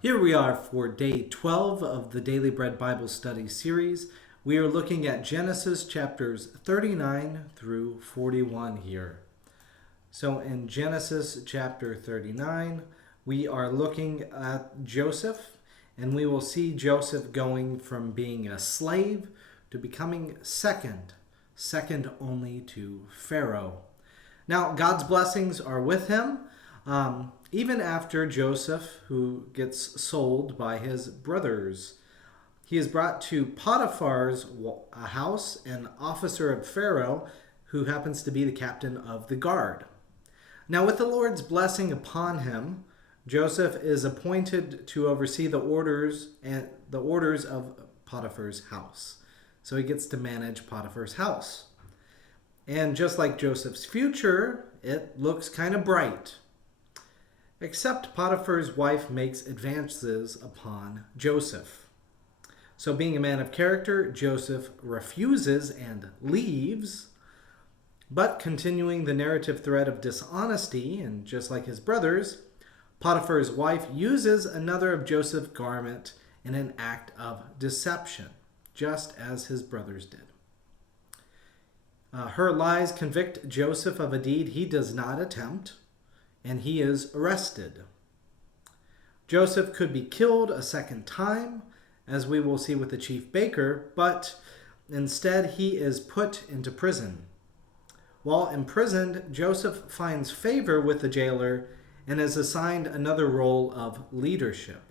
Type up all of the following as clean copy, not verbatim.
Here we are for day 12 of the Daily Bread Bible Study series. We are looking at Genesis chapters 39 through 41 here. So in Genesis chapter 39, we are looking at Joseph, and we will see Joseph going from being a slave to becoming second only to Pharaoh. Now, God's blessings are with him. Even after Joseph, who gets sold by his brothers, he is brought to Potiphar's house, an officer of Pharaoh, who happens to be the captain of the guard. Now, with the Lord's blessing upon him, Joseph is appointed to oversee the orders of Potiphar's house. So he gets to manage Potiphar's house. And just like Joseph's future, it looks kind of bright. Except Potiphar's wife makes advances upon Joseph. So being a man of character, Joseph refuses and leaves. But continuing the narrative thread of dishonesty, and just like his brothers, Potiphar's wife uses another of Joseph's garment in an act of deception, just as his brothers did. Her lies convict Joseph of a deed he does not attempt, and he is arrested. Joseph could be killed a second time, as we will see with the chief baker, but instead he is put into prison. While imprisoned, Joseph finds favor with the jailer and is assigned another role of leadership.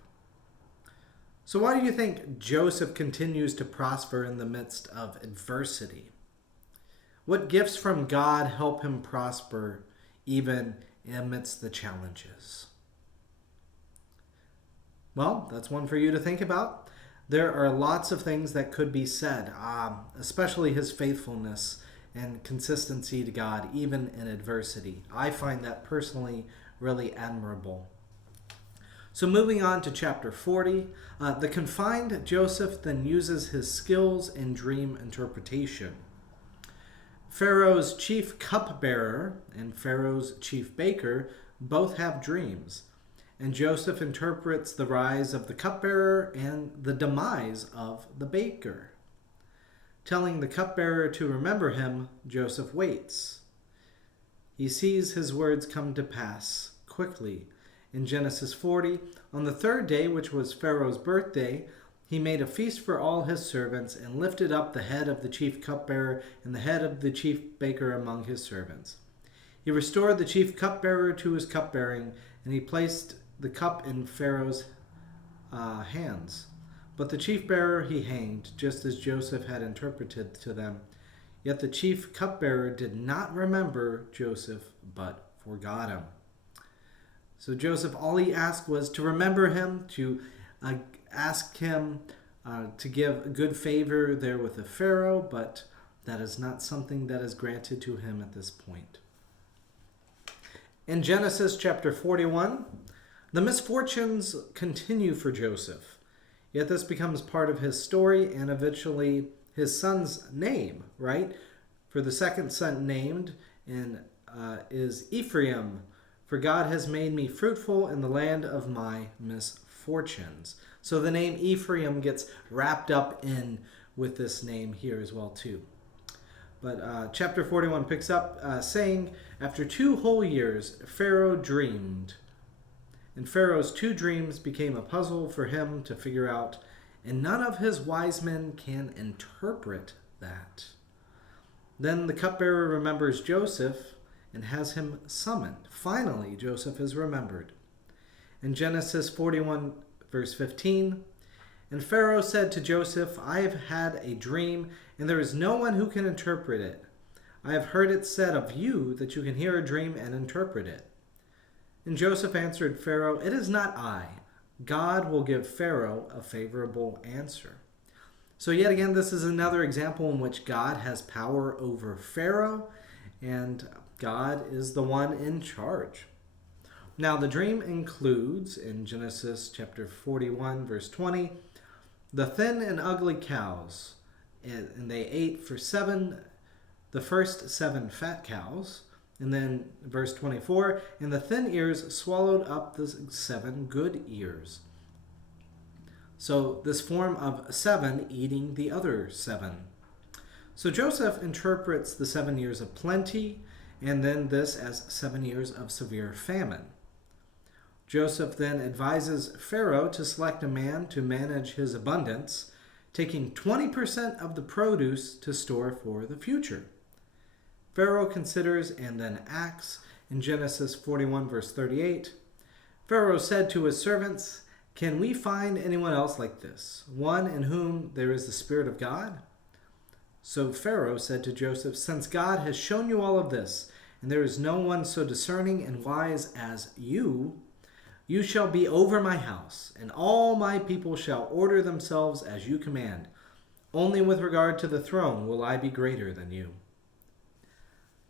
So why do you think Joseph continues to prosper in the midst of adversity? What gifts from God help him prosper even amidst the challenges? Well, that's one for you to think about. There are lots of things that could be said, especially his faithfulness and consistency to God, even in adversity. I find that personally really admirable. So moving on to chapter 40, the confined Joseph then uses his skills in dream interpretation. Pharaoh's chief cupbearer and Pharaoh's chief baker both have dreams, and Joseph interprets the rise of the cupbearer and the demise of the baker. Telling the cupbearer to remember him, Joseph waits. He sees his words come to pass quickly. In Genesis 40, on the third day, which was Pharaoh's birthday, he made a feast for all his servants and lifted up the head of the chief cupbearer and the head of the chief baker among his servants. He restored the chief cupbearer to his cupbearing, and he placed the cup in Pharaoh's hands. But the chief bearer he hanged, just as Joseph had interpreted to them. Yet the chief cupbearer did not remember Joseph, but forgot him. So Joseph, all he asked was to remember him, to ask him to give a good favor there with the Pharaoh, but that is not something that is granted to him at this point. In Genesis chapter 41, the misfortunes continue for Joseph. Yet this becomes part of his story and eventually his son's name, right? For the second son named is Ephraim, for God has made me fruitful in the land of my misfortunes. So the name Ephraim gets wrapped up in with this name here as well too. But chapter 41 picks up saying, after 2 whole years, Pharaoh dreamed. And Pharaoh's 2 dreams became a puzzle for him to figure out, and none of his wise men can interpret that. Then the cupbearer remembers Joseph and has him summoned. Finally, Joseph is remembered. In Genesis 41, verse 15, and Pharaoh said to Joseph, I have had a dream, and there is no one who can interpret it. I have heard it said of you that you can hear a dream and interpret it. And Joseph answered Pharaoh, it is not I. God will give Pharaoh a favorable answer. So yet again, this is another example in which God has power over Pharaoh, and God is the one in charge. Now the dream includes, in Genesis chapter 41, verse 20, the thin and ugly cows, and they ate for the first 7 fat cows. And then verse 24, and the thin ears swallowed up the 7 good ears. So this form of 7 eating the other 7. So Joseph interprets the 7 years of plenty and then this as 7 years of severe famine. Joseph then advises Pharaoh to select a man to manage his abundance, taking 20% of the produce to store for the future. Pharaoh considers and then acts. In Genesis 41, verse 38, Pharaoh said to his servants, "Can we find anyone else like this, one in whom there is the Spirit of God?" So Pharaoh said to Joseph, "Since God has shown you all of this, and there is no one so discerning and wise as you, you shall be over my house, and all my people shall order themselves as you command. Only with regard to the throne will I be greater than you."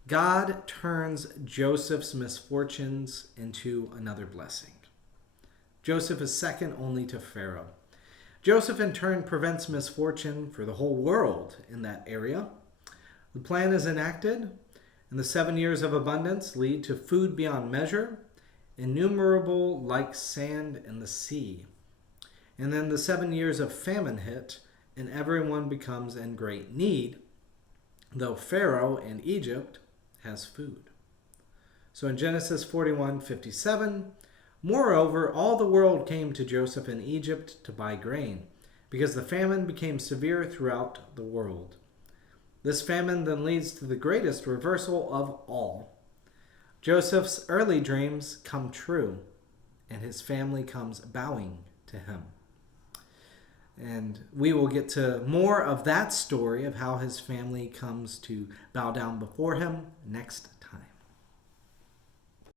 God turns Joseph's misfortunes into another blessing. Joseph is second only to Pharaoh. Joseph in turn prevents misfortune for the whole world in that area. The plan is enacted, and the 7 years of abundance lead to food beyond measure, innumerable like sand in the sea. And then the 7 years of famine hit, and everyone becomes in great need, though Pharaoh in Egypt has food. So in Genesis 41:57, moreover, all the world came to Joseph in Egypt to buy grain, because the famine became severe throughout the world. This famine then leads to the greatest reversal of all. Joseph's early dreams come true, and his family comes bowing to him. And we will get to more of that story of how his family comes to bow down before him next